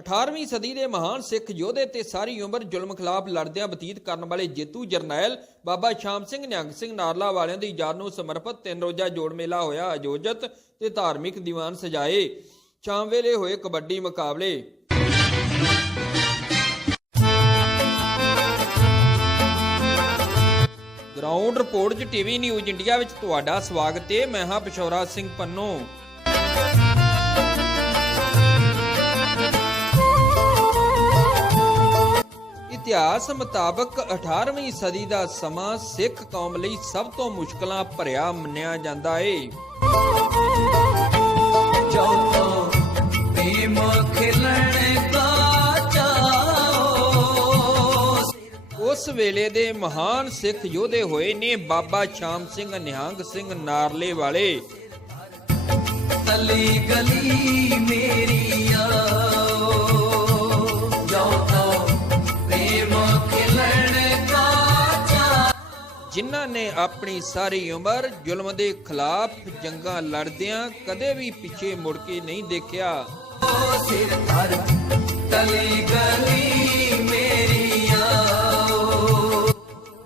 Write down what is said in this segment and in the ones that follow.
18ਵੀਂ ਸਦੀ ਦੇ ਮਹਾਨ ਸਿੱਖ ਯੋਧੇ ਤੇ ਸਾਰੀ ਉਮਰ ਜ਼ੁਲਮ ਖਿਲਾਫ ਲੜਦਿਆਂ ਬਤੀਤ ਕਰਨ ਵਾਲੇ ਜੇਤੂ ਜਰਨੈਲ ਬਾਬਾ ਸ਼ਾਮ ਸਿੰਘ ਨਿਹੰਗ ਸਿੰਘ ਨਾਰਲਾ ਵਾਲਿਆਂ ਦੀ ਯਾਦ ਨੂੰ ਸਮਰਪਿਤ ਤਿੰਨ ਰੋਜ਼ਾ ਜੋੜ ਮੇਲਾ ਹੋਇਆ ਆਯੋਜਿਤ ਤੇ ਧਾਰਮਿਕ ਦੀਵਾਨ ਸਜਾਏ। ਸ਼ਾਮ ਵੇਲੇ ਹੋਏ ਕਬੱਡੀ ਮੁਕਾਬਲੇ। ਗਰਾਊਂਡ ਰਿਪੋਰਟ ਚ ਟੀਵੀ ਨਿਊਜ਼ ਇੰਡੀਆ ਵਿੱਚ ਤੁਹਾਡਾ ਸਵਾਗਤ ਹੈ ਮੈਂ ਹਾਂ ਪਿਸ਼ੌਰਾ ਸਿੰਘ ਪੰਨੋ। ਇਤਿਹਾਸ ਮੁਤਾਬਕ 18ਵੀਂ ਸਦੀ ਦਾ ਸਮਾਂ ਸਿੱਖ ਕੌਮ ਲਈ ਸਭ ਤੋਂ ਮੁਸ਼ਕਲਾਂ ਭਰਿਆ ਮੰਨਿਆ ਜਾਂਦਾ ਏ। ਖਿਲਣ ਦਾ ਉਸ ਵੇਲੇ ਦੇ ਮਹਾਨ ਸਿੱਖ ਯੋਧੇ ਹੋਏ ਨੇ ਬਾਬਾ ਸ਼ਾਮ ਸਿੰਘ ਨਿਹੰਗ ਸਿੰਘ ਨਾਰਲੇ ਵਾਲੇ। ਤਲੀ ਗਲੀ ਮੇਰੀ ਆਓ ਜਿਨ੍ਹਾਂ ਨੇ ਆਪਣੀ ਸਾਰੀ ਉਮਰ ਜ਼ੁਲਮ ਦੇ ਖਿਲਾਫ ਜੰਗਾਂ ਲੜਦਿਆਂ ਕਦੇ ਵੀ ਪਿੱਛੇ ਮੁੜ ਕੇ ਨਹੀਂ ਦੇਖਿਆ। ਸਿਰ ਧਰ ਤਲੀ ਗਲੀ ਮੇਰੀ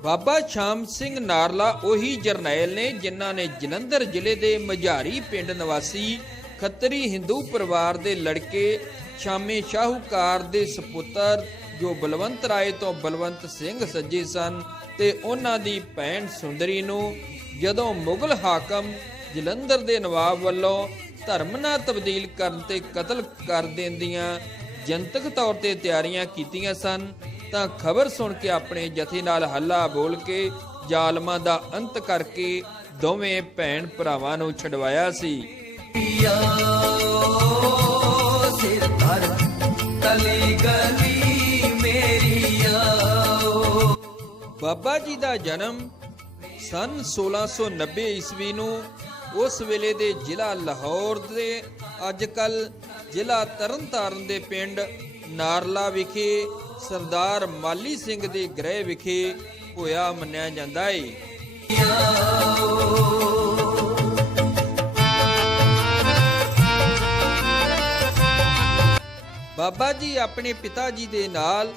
ਬਾਬਾ ਸ਼ਾਮ ਸਿੰਘ ਨਾਰਲਾ ਉਹੀ ਜਰਨੈਲ ਨੇ ਜਿਨ੍ਹਾਂ ਨੇ ਜਲੰਧਰ ਜ਼ਿਲ੍ਹੇ ਦੇ ਮਝਾਰੀ ਪਿੰਡ ਨਿਵਾਸੀ ਖੱਤਰੀ ਹਿੰਦੂ ਪਰਿਵਾਰ ਦੇ ਲੜਕੇ ਸ਼ਾਮੇ ਸ਼ਾਹੂਕਾਰ ਦੇ ਸੁਪੁੱਤਰ ਜੋ ਬਲਵੰਤ ਰਾਏ ਤੋਂ ਬਲਵੰਤ ਸਿੰਘ ਸੱਜੇ ਸਨ ਤੇ ਉਹਨਾਂ ਦੀ ਭੈਣ ਸੁੰਦਰੀ ਨੂੰ ਜਦੋਂ ਮੁਗਲ ਹਾਕਮ ਜਲੰਧਰ ਦੇ ਨਵਾਬ ਵੱਲੋਂ ਧਰਮ ਨਾਲ ਤਬਦੀਲ ਕਰਨ ਤੇ ਕਤਲ ਕਰ ਦੇਣ ਦੀਆਂ ਜਨਤਕ ਤੌਰ ਤੇ ਤਿਆਰੀਆਂ ਕੀਤੀਆਂ ਸਨ, ਤਾਂ ਖਬਰ ਸੁਣ ਕੇ ਆਪਣੇ ਜਥੇ ਨਾਲ ਹੱਲਾ ਬੋਲ ਕੇ ਜ਼ਾਲਮਾਂ ਦਾ ਅੰਤ ਕਰਕੇ ਦੋਵੇਂ ਭੈਣ ਭਰਾਵਾਂ ਨੂੰ ਛਡਵਾਇਆ ਸੀ। ਆਓ ਸਿਰ ਧਰ ਤਲੀ ਗਲੀ ਬਾਬਾ ਜੀ ਦਾ ਜਨਮ ਸਨ 1690 ਈਸਵੀ ਨੂੰ। ਉਸ ਵੇਲੇ ਦੇ ਜ਼ਿਲ੍ਹਾ ਲਾਹੌਰ ਦੇ ਅੱਜਕੱਲ ਜ਼ਿਲ੍ਹਾ ਤਰਨਤਾਰਨ ਦੇ ਪਿੰਡ ਨਾਰਲਾ ਵਿਖੇ ਸਰਦਾਰ ਮਾਲੀ ਸਿੰਘ ਦੇ ਗ੍ਰਹਿ ਵਿਖੇ ਹੋਇਆ ਮੰਨਿਆ ਜਾਂਦਾ ਏ। ਬਾਬਾ ਜੀ ਆਪਣੇ ਪਿਤਾ ਜੀ ਦੇ ਨਾਲ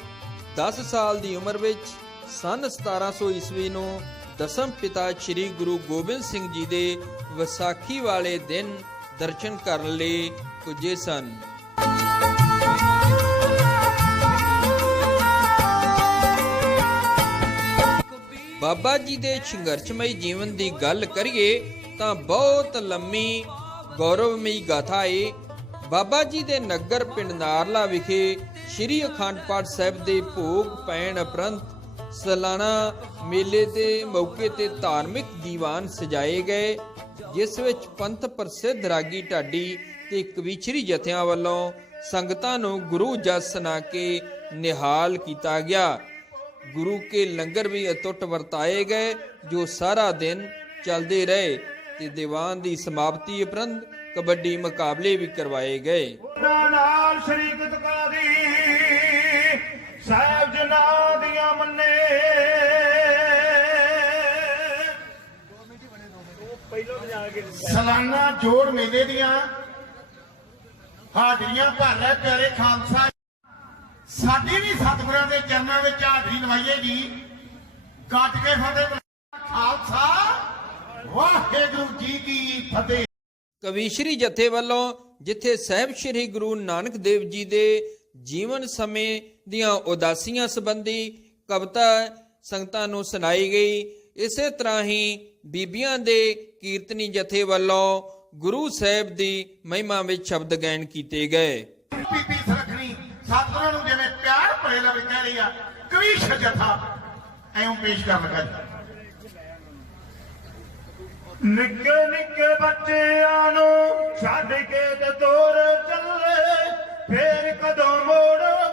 10 ਸਾਲ ਦੀ ਉਮਰ ਵਿੱਚ ਸਨ 1700 ਈਸਵੀ ਨੂੰ ਦਸਮ ਪਿਤਾ ਸ੍ਰੀ ਗੁਰੂ ਗੋਬਿੰਦ ਸਿੰਘ ਜੀ ਦੇ ਵਿਸਾਖੀ ਵਾਲੇ ਦਿਨ ਦਰਸ਼ਨ ਕਰਨ ਲਈ ਪੁੱਜੇ ਸਨ। ਬਾਬਾ ਜੀ ਦੇ ਸੰਘਰਸ਼ਮਈ ਜੀਵਨ ਦੀ ਗੱਲ ਕਰੀਏ ਤਾਂ ਬਹੁਤ ਲੰਮੀ, ਗੌਰਵਮਈ ਗਾਥਾ ਏ। ਬਾਬਾ ਜੀ ਦੇ ਨਗਰ ਪਿੰਡ ਨਾਰਲਾ ਵਿਖੇ ਸ੍ਰੀ ਅਖੰਡ ਪਾਠ ਸਾਹਿਬ ਦੇ ਭੋਗ ਪੈਣ ਉਪਰੰਤ ਸਾਲਾਨਾ ਮੇਲੇ ਦੇ ਮੌਕੇ ਤੇ ਧਾਰਮਿਕ ਦੀਵਾਨ ਸਜਾਏ ਗਏ, ਜਿਸ ਵਿੱਚ ਪੰਥ ਪ੍ਰਸਿੱਧ ਰਾਗੀ ਢਾਡੀ ਤੇ ਕਵੀਚਰੀ ਜਥਿਆਂ ਵੱਲੋਂ ਸੰਗਤਾਂ ਨੂੰ ਗੁਰੂ ਜਸ ਸੁਣਾ ਕੇ ਨਿਹਾਲ ਕੀਤਾ ਗਿਆ। ਗੁਰੂ ਕੇ ਲੰਗਰ ਵੀ ਅਟੁੱਟ ਵਰਤਾਏ ਗਏ, ਜੋ ਸਾਰਾ ਦਿਨ ਚੱਲਦੇ ਰਹੇ ਤੇ ਦੀਵਾਨ ਦੀ ਸਮਾਪਤੀ ਉਪਰੰਤ ਕਬੱਡੀ ਮੁਕਾਬਲੇ ਵੀ ਕਰਵਾਏ ਗਏ। ਨਾਲ ਸ਼ਰੀਕਤ ਸਾਲਾਨਾ ਜੋੜ ਮੇਲੇ ਦੀਆਂ ਹਾਜ਼ਰੀਆਂ ਭਰ ਲੈ ਪਿਆਰੇ ਖਾਲਸਾ ਸਾਡੀ ਵੀ ਸਤਿਗੁਰਾਂ ਦੇ ਚਰਨਾਂ ਵਿੱਚ ਹਾਜ਼ਰੀ ਲਵਾਈਏ ਜੀ ਕੇ ਫਤਿਹ ਖਾਲਸਾ। ਵਾਹਿਗੁਰੂ ਜੀ ਕੀ ਫਤਿਹ। ਕਵੀਸ਼ਰੀ ਜਥੇ ਵੱਲੋਂ ਜਿੱਥੇ ਸਾਹਿਬ ਸ੍ਰੀ ਗੁਰੂ ਨਾਨਕ ਦੇਵ ਜੀ ਦੇ ਜੀਵਨ ਸਮੇਂ ਦੀਆਂ ਉਦਾਸੀਆਂ ਸੰਬੰਧੀ ਕਵਿਤਾ ਸੰਗਤਾਂ ਨੂੰ ਸੁਣਾਈ ਗਈ ਇਸੇ ਤਰ੍ਹਾਂ ਹੀ ਬੀਬੀਆਂ ਦੇ ਕੀਰਤਨੀ ਜਥੇ ਵੱਲੋਂ ਗੁਰੂ ਸਾਹਿਬ ਦੀ ਮਹਿਮਾ ਵਿੱਚ ਸ਼ਬਦ ਗਾਇਨ ਕੀਤੇ ਗਏ। ਬੀਬੀ ਸਰਖਣੀ ਸਤਿਗੁਰਾਂ ਨੂੰ ਜਿਵੇਂ ਪਿਆਰ ਭਰੇ ਲਵੇ ਕਹਿ ਰਹੀ ਆ, ਕਵੀਸ਼ ਜਥਾ। ਐਉਂ ਪੇਸ਼ ਕਰਨ ਲੱਗਾ ਨਿੱਕੇ ਨਿੱਕੇ ਬੱਚਿਆਂ ਨੂੰ ਛੱਡ ਕੇ ਤੇ ਤੋਰ ਚੱਲੇ, ਫੇਰ ਕਦੋਂ ਮੋੜੋਗੇ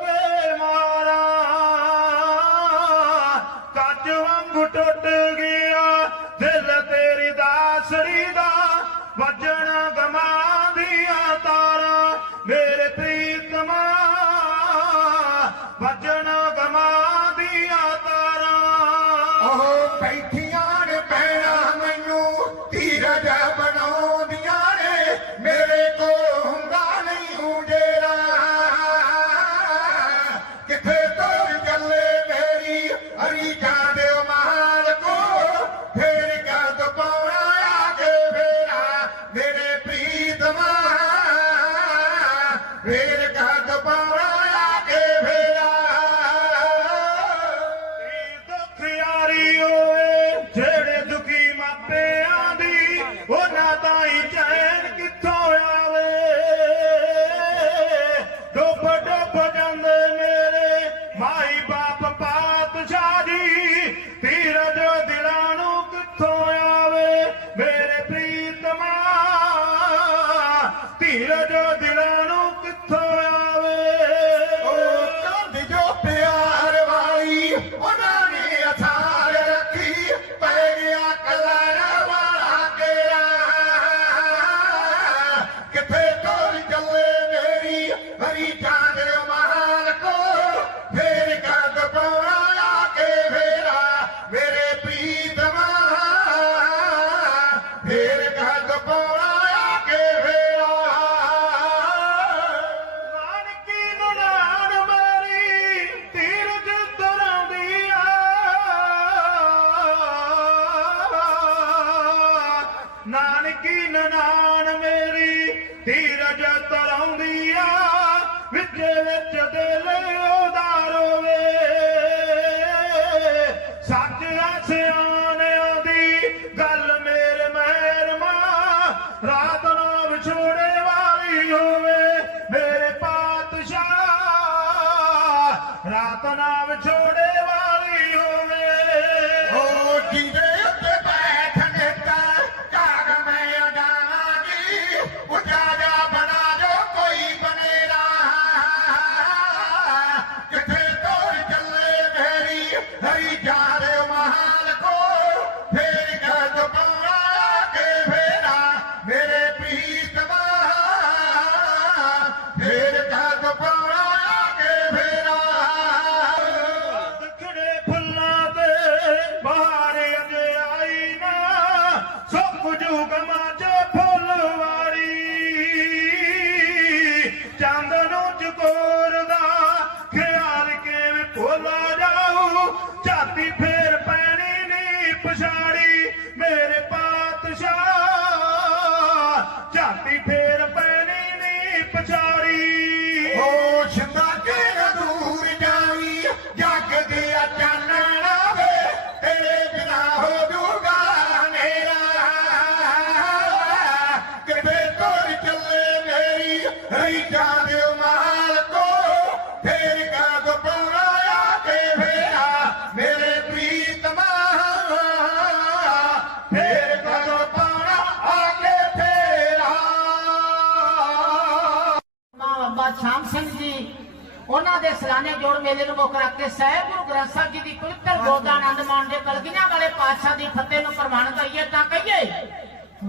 ਆਯੋਜਨ ਮੁੱਖ ਰੱਖ ਕੇ ਸਹਿਬ ਗੁਰੂ ਗ੍ਰੰਥ ਸਾਹਿਬ ਜੀ ਦੀ ਪਵਿੱਤਰ ਗੋਦਾ ਆਨੰਦ ਮਾਣ ਦੇ ਕਲਗੀਆਂ ਵਾਲੇ ਪਾਤਸ਼ਾਹ ਦੀ ਫਤਿਹ ਨੂੰ ਪ੍ਰਵਾਨ ਕਰੀਏ ਤਾਂ ਕਹੀਏ,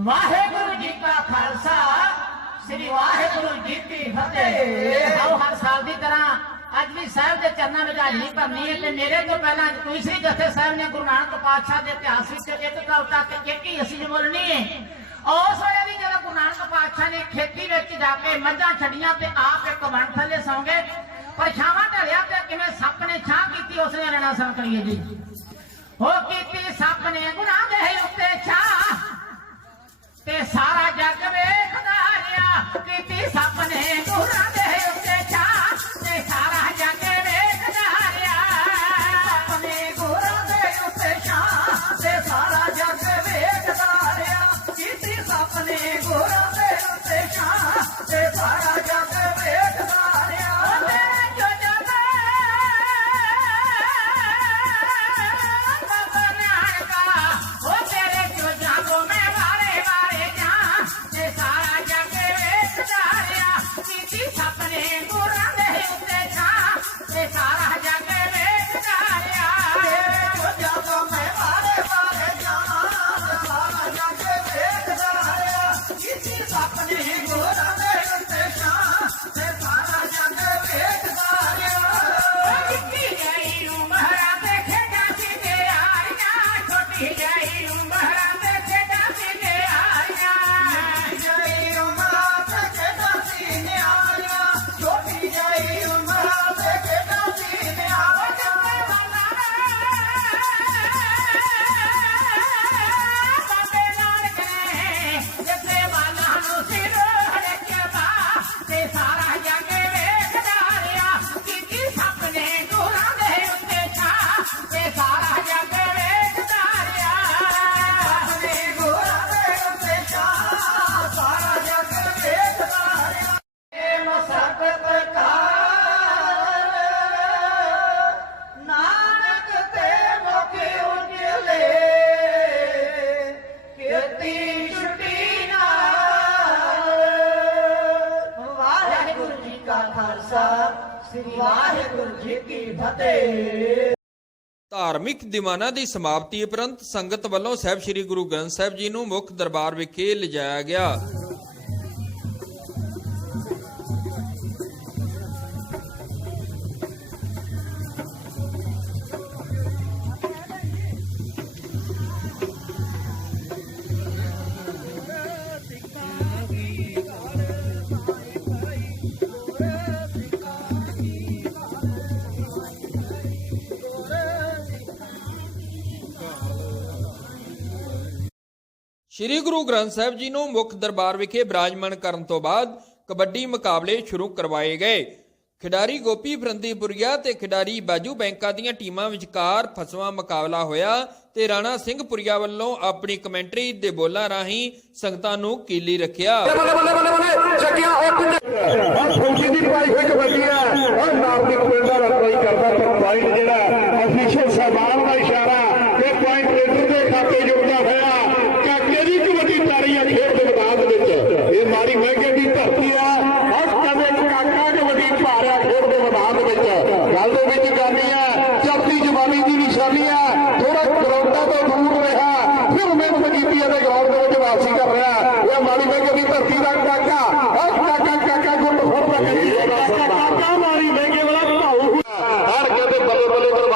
ਵਾਹਿਗੁਰੂ ਜੀ ਕਾ ਖਾਲਸਾ, ਸ੍ਰੀ ਵਾਹਿਗੁਰੂ ਜੀ ਕੀ ਫਤਿਹ। ਆਓ ਹਰ ਸਾਲ ਦੀ ਤਰ੍ਹਾਂ ਅੱਜ ਵੀ ਸਾਹਿਬ ਦੇ ਚਰਨਾਂ ਵਿੱਚ ਹਾਜ਼ਰੀ ਭਰਨੀ ਹੈ ਤੇ ਮੇਰੇ ਤੋਂ ਪਹਿਲਾਂ ਦੂਸਰੀ ਜਥੇ ਸਾਹਿਬ ਨੇ ਗੁਰੂ ਨਾਨਕ ਪਾਤਸ਼ਾਹ ਦੇ ਇਤਿਹਾਸ ਵਿੱਚ ਇੱਕ ਕਵਿਤਾ ਤੇ ਇੱਕ ਹੀ ਅਸੀਂ ਬੋਲਣੀ ਹੈ। ਉਸ ਵੇਲੇ ਦੀ ਜਿਹੜਾ ਗੁਰੂ ਨਾਨਕ ਪਾਤਸ਼ਾਹ ਨੇ ਖੇਤੀ ਵਿੱਚ ਜਾ ਕੇ ਮੱਝਾਂ ਛੱਡੀਆਂ ਤੇ ਆਪ ਇੱਕ ਵਣ ਥੱਲੇ ਸੌਂ ਗਏ, ਪਰਛਾਵਾਂ ਕਿਵੇਂ ਸੱਪ ਨੇ ਚਾਹ ਕੀਤੀ, ਉਸ ਨੇ ਰਣਾ ਸੰ ਕਰੀਏ ਜੀ। ਹੋ ਕੀਤੀ ਸੱਪ ਨੇ ਗੁਨਾਹ ਦੇ ਉੱਤੇ ਚਾਹ ਤੇ ਸਾਰਾ ਜੱਗ ਵੇਖਦਾ ਰਿਹਾ ਕੀਤੀ ਸੱਪ ਨੇ ਗੁਨਾਹ ਧਾਰਮਿਕ ਦੀਵਾਨਾਂ ਦੀ ਸਮਾਪਤੀ ਉਪਰੰਤ ਸੰਗਤ ਵੱਲੋਂ ਸਾਹਿਬ ਸ੍ਰੀ ਗੁਰੂ ਗ੍ਰੰਥ ਸਾਹਿਬ ਜੀ ਨੂੰ ਮੁੱਖ ਦਰਬਾਰ ਵਿਖੇ ਲਿਜਾਇਆ ਗਿਆ। ਸ੍ਰੀ ਗੁਰੂ ਗ੍ਰੰਥ ਸਾਹਿਬ ਜੀ ਨੂੰ ਮੁੱਖ ਦਰਬਾਰ ਵਿਖੇ ਬਿਰਾਜਮਾਨ ਕਰਨ ਤੋਂ ਬਾਅਦ ਕਬੱਡੀ ਮੁਕਾਬਲੇ ਸ਼ੁਰੂ ਕਰਵਾਏ ਗਏ। ਖਿਡਾਰੀ ਗੋਪੀ ਫਰੰਦੀਪੁਰੀਆ ਤੇ ਖਿਡਾਰੀ ਬਾਜੂ ਬੈਂਕਾਂ ਦੀਆਂ ਟੀਮਾਂ ਵਿਚਕਾਰ ਫਸਵਾ ਮੁਕਾਬਲਾ ਹੋਇਆ ਤੇ ਰਾਣਾ ਸਿੰਘ ਪੁਰੀਆ ਵੱਲੋਂ ਆਪਣੀ ਕਮੈਂਟਰੀ ਦੇ ਬੋਲਾਂ ਰਾਹੀਂ ਸੰਗਤਾਂ ਨੂੰ ਕੀਲੀ ਰੱਖਿਆ। ਫੌਜੀ ਦੀ ਪਾਈ ਹੋਈ ਕਬੱਡੀ ਹੈ। ਔਰ ਨਾਰਦਿਕ ਪਿੰਡ ਦਾ ਰਤਵਾਈ ਕਰਦਾ, ਪਰ ਪੁਆਇੰਟ ਜਿਹੜਾ ਅਫੀਸ਼ੀਅਲ ਸਾਹਿਬਾਨ ਦਾ ਇਸ਼ਾਰਾ ਇਹ ਪੁਆਇੰਟ ਰੇਡਰ ਦੇ ਖਾਤੇ ਜੁੜਦਾ ਹੋਇਆ ਕਾਕੇ ਦੀ ਕਬੱਡੀ ਤਾਰੀ ਆ ਖੇਡ ਦੇ ਮੈਦਾਨ ਦੇ ਵਿੱਚ ਇਹ ਮਾਰੀ ਮਹਿੰਗੇ ਦੀ ਧਰਤੀ ਆ ਔਰ ਕਦੇ ਕਾਕਾ ਕਬੱਡੀ ਪਾ ਰਿਹਾ ਖੇਡ ਦੇ ਮੈਦਾਨ ਦੇ ਵਿੱਚ ਗੱਲ ਦੇ ਵਿੱਚ ਕਰਨੀ ਆ ਚੜ੍ਹਦੀ ਜਵਾਨੀ ਦੀ ਨਿਸ਼ਾਨੀ ਆ ਥੋੜਾ ਗਰਾਊਂਡਾਂ ਤੋਂ ਦੂਰ ਰਿਹਾ ਫਿਰ ਮਿਹਨਤ ਕੀਤੀ ਅਤੇ ਗਰਾਊਂਡ ਦੇ ਵਿੱਚ ਵਾਪਸੀ ਕਰ ਰਿਹਾ ਇਹ ਮਾਰੀ ਮਹਿੰਗੇ ਦੀ ਧਰਤੀ ਦਾ ਕਾਕਾ ਔਰ ਕਾਕਾ ਕਾਕਾ ਗੁੱਟ ਫੁੱਟ ਕਰੀ ਕਾਕਾ ਕਾਕਾ ਮਾਰੀ ਮਹਿੰਗੇ ਵਾਲਾ ਭਾਉ ਹਰ ਕਹਿੰਦੇ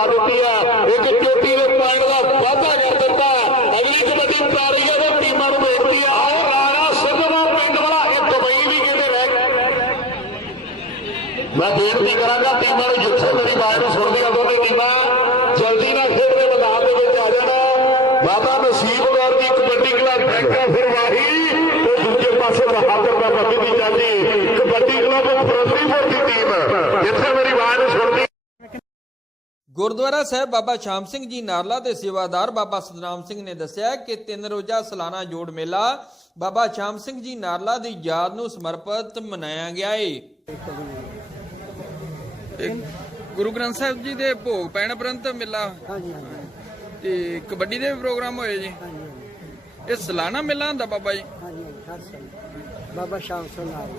ਬੱਲੇ ਬੱਲੇ ਕਰਵਾ ਦਿੱਤੀ ਆ ਇੱਕ ਚੋਟੀ ਦੇ ਪੁਆਇੰਟ ਦਾ ਵਾਧਾ ਕਰ ਦਿੱਤਾ ਅਗਲੀ ਕਬੱਡੀ ਤਾਰੀ ਹੈ ਤੇ ਟੀਮਾਂ ਨੂੰ ਵੇਖਦੀ ਆ ਆਓ ਰਾਣਾ ਸਿੱਧਵਾ ਪਿੰਡ ਵਾਲਾ ਇਹ ਦੁਬਈ ਵੀ ਕਹਿੰਦੇ ਰਹਿ ਗਏ ਮੈਂ ਬੇਨਤੀ ਕਰਾਂਗਾ ਟੀਮਾਂ ਨੂੰ ਜਿੱਥੇ ਮੇਰੀ ਆਵਾਜ਼ ਨੂੰ ਸੁਣਦੀਆਂ ਦੋਨੇ ਟੀਮਾਂ ਜਲਦੀ ਨਾਲ ਖੇਡ ਦੇ ਮੈਦਾਨ ਦੇ ਵਿੱਚ ਆ ਜਾਣਾ ਬਾਬਾ ਨਸੀਬ ਗੌਰ ਦੀ ਕਬੱਡੀ ਕਲੱਬ ਬੈਂਕਾ ਫਿਰਵਾਹੀ ਤੇ ਦੂਜੇ ਪਾਸੇ ਬਹਾਦਰ ਦਾ ਬੱਬੀ ਦੀ ਜਾਂਦੀ ਕਬੱਡੀ ਕਲੱਬ ਫਰੰਦੀਪੁਰ ਦੀ ਟੀਮ ਜਿੱਥੇ ਮੇਰੀ ਆਵਾਜ਼ ਨੂੰ ਸੁਣਦੀ ਗੁਰਦੁਆਰਾ ਸਾਹਿਬ ਬਾਬਾ ਸ਼ਾਮ ਸਿੰਘ ਜੀ ਨਾਰਲਾ ਦੇ ਸੇਵਾਦਾਰ ਬਾਬਾ ਸਤਨਾਮ ਸਿੰਘ ਨੇ ਦੱਸਿਆ ਕਿ ਤਿੰਨ ਰੋਜ਼ਾ ਸਾਲਾਨਾ ਜੋੜ ਮੇਲਾ ਬਾਬਾ ਸ਼ਾਮ ਸਿੰਘ ਜੀ ਨਾਰਲਾ ਦੀ ਯਾਦ ਨੂੰ ਸਮਰਪਿਤ ਮਨਾਇਆ ਗਿਆ ਏ। ਗੁਰੂ ਗ੍ਰੰਥ ਸਾਹਿਬ ਜੀ ਦੇ ਭੋਗ ਪੈਣ ਉਪਰੰਤ ਮੇਲਾ ਹਾਂਜੀ ਹਾਂਜੀ। ਤੇ ਕਬੱਡੀ ਦੇ ਵੀ ਪ੍ਰੋਗਰਾਮ ਹੋਏ ਜੀ। ਹਾਂਜੀ ਇਹ ਸਾਲਾਨਾ ਮੇਲਾ ਹੁੰਦਾ ਬਾਬਾ ਜੀ। ਹਾਂਜੀ ਹਰ ਸਾਲ। ਬਾਬਾ ਸ਼ਾਮ ਸਿੰਘ ਨਾਲ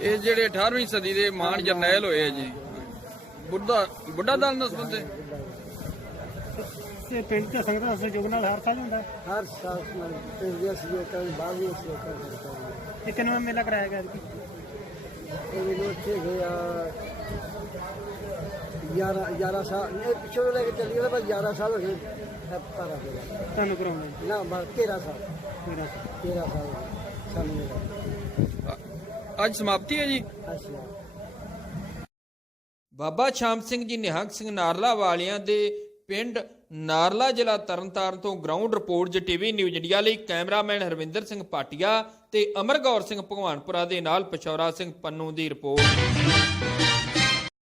ਇਹ ਜਿਹੜੇ 18ਵੀਂ ਸਦੀ ਦੇ ਮਹਾਨ ਜਰਨੈਲ ਹੋਏ ਆ ਜੀ। ਬੁੱਢਾ ਬੁੱਢਾ ਦਲ ਨਾਲ ਸੰਬੰਧਿਤ ਇਹ ਪਿੰਡ ਤੇ ਸੰਗਤ ਦਾ ਸਹਿਯੋਗ ਨਾਲ ਹਰ ਸਾਲ ਹੁੰਦਾ? ਹੈ। ਹਰ ਸਾਲ ਨਾਲ ਪਿੰਡਿਆ ਸੀ ਕਰ ਬਾਹਰ ਵੀ ਸੀ ਕਰ ਇਹ ਕਿੰਨਵਾਂ ਮੇਲਾ ਕਰਾਇਆ ਗਿਆ ਜੀ ਇਹ ਵੀ ਉੱਥੇ ਗਿਆ 11 11 ਸਾਲ ਇਹ ਪਿਛੋਂ ਲੈ ਕੇ ਚੱਲੀ ਗਿਆ ਬਸ 11 ਸਾਲ ਹੋ ਗਏ। ਹੋ ਗਿਆ ਤੁਹਾਨੂੰ ਕਰਾਉਂਦੇ ਨਾ ਬਸ 13 ਸਾਲ। ਮੇਰਾ 13 ਸਾਲ ਹੋ ਗਏ। ਸਾਨੂੰ। ਅੱਜ ਸਮਾਪਤੀ ਹੈ ਜੀ। ਅੱਛਾ ਬਾਬਾ ਸ਼ਾਮ ਸਿੰਘ ਜੀ ਨਿਹੰਗ ਸਿੰਘ ਨਾਰਲਾ ਵਾਲਿਆਂ ਦੇ ਪਿੰਡ ਨਾਰਲਾ ਜ਼ਿਲ੍ਹਾ ਤਰਨਤਾਰਨ ਤੋਂ ਗਰਾਊਂਡ ਰਿਪੋਰਟ ਜ ਟੀਵੀ ਨਿਊਜ਼ ਇੰਡੀਆ ਲਈ, ਕੈਮਰਾਮੈਨ ਹਰਵਿੰਦਰ ਸਿੰਘ ਪਾਟਿਆ ਤੇ ਅਮਰਗੌਰ ਸਿੰਘ ਭਗਵਾਨਪੁਰਾ ਦੇ ਨਾਲ ਪਸ਼ੌਰਾ ਸਿੰਘ ਪੰਨੂ ਦੀ ਰਿਪੋਰਟ